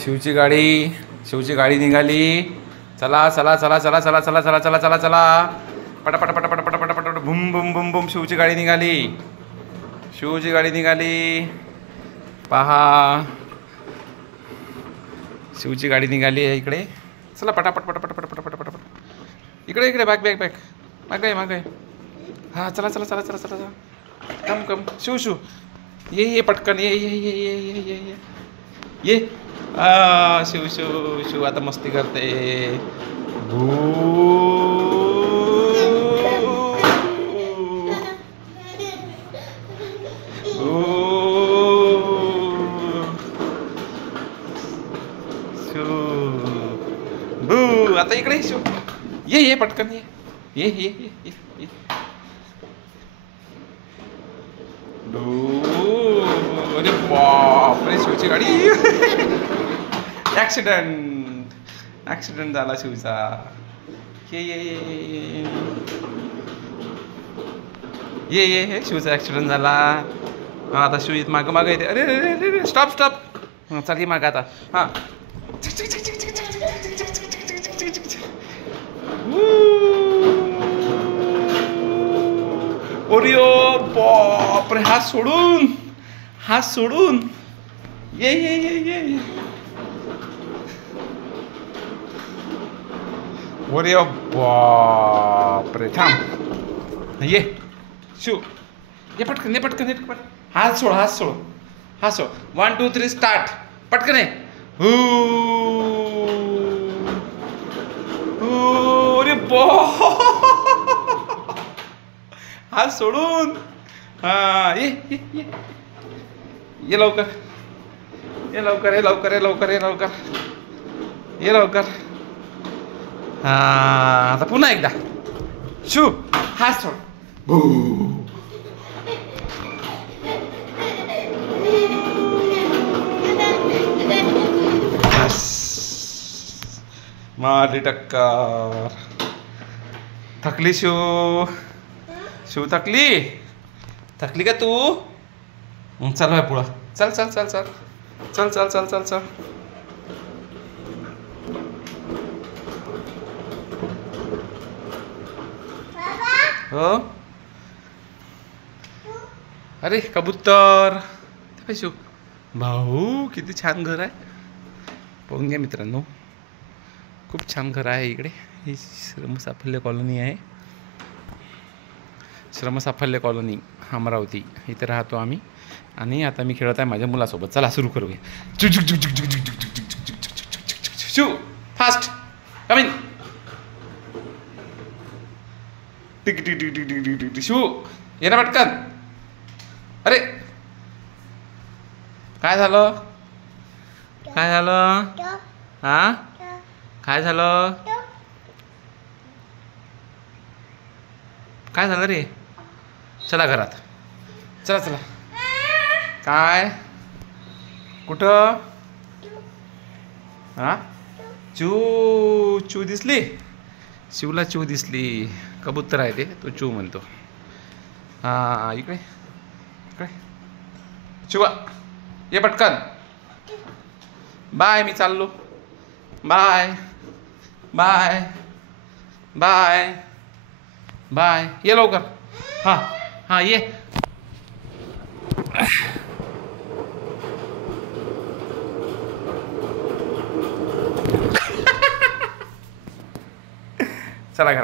शिवची गाडी निघाली. चला चला चला चला चला चला चला चला चला चला पटापट पटापट पटापट पटापट बुम बुम बुम बुम. शिवची गाडी निघाली. पहा, शिवची गाडी निघाली आहे इकडे. चला पटापट पटापट पटापट पटापट. इकडे मागे. हा चला चला चला चला चला कम शिव ये पटकन ये. शिव आता मस्ती करते. आता इकडे शिव ये पटकन ये. अरे बापरे, शिवची गाडी. ऍक्सिडेंट झाला शिवचा. ये शिवचा ऍक्सिडेंट झाला. आता शिव येत मागं येते. अरे स्टॉप. चल ये मागं आता. हा ओरिओ बापरे, हात सोडून ये. ओरिओ बापरे, थांब ये शिव. ये पटकन. हात सोड. 1 2 3 स्टार्ट. पटकन आहे. अरे बा, हात सोडून. हा ये लवकर. हा आता पुन्हा एकदा. शिव हात सोड. मारली टक्कर. थकली शिव थकली का तू? चल भाई पुढं. चल. हो, अरे कबूतर. शिव भाऊ, किती छान घर आहे. पाहून घ्या मित्रांनो, खूप छान घर आहे इकडे. ही श्रमसाफल्य कॉलनी अमरावती, इथे राहतो आम्ही. आणि आता मी खेळत आहे माझ्या मुलासोबत. चला सुरू करूया. Shiv fast coming. टिक. शिव ये ना पटकन. अरे काय झालं? हा काय झालं रे? चला घरात. चला. काय कुठं? हा चू दिसली. शिवला चू दिसली. कबूतर आहे ते, तो चू म्हणतो. हा इकडे शिवा ये पटकन. बाय, मी चाललो. बाय. ये लवकर. हा ये. चला घरात.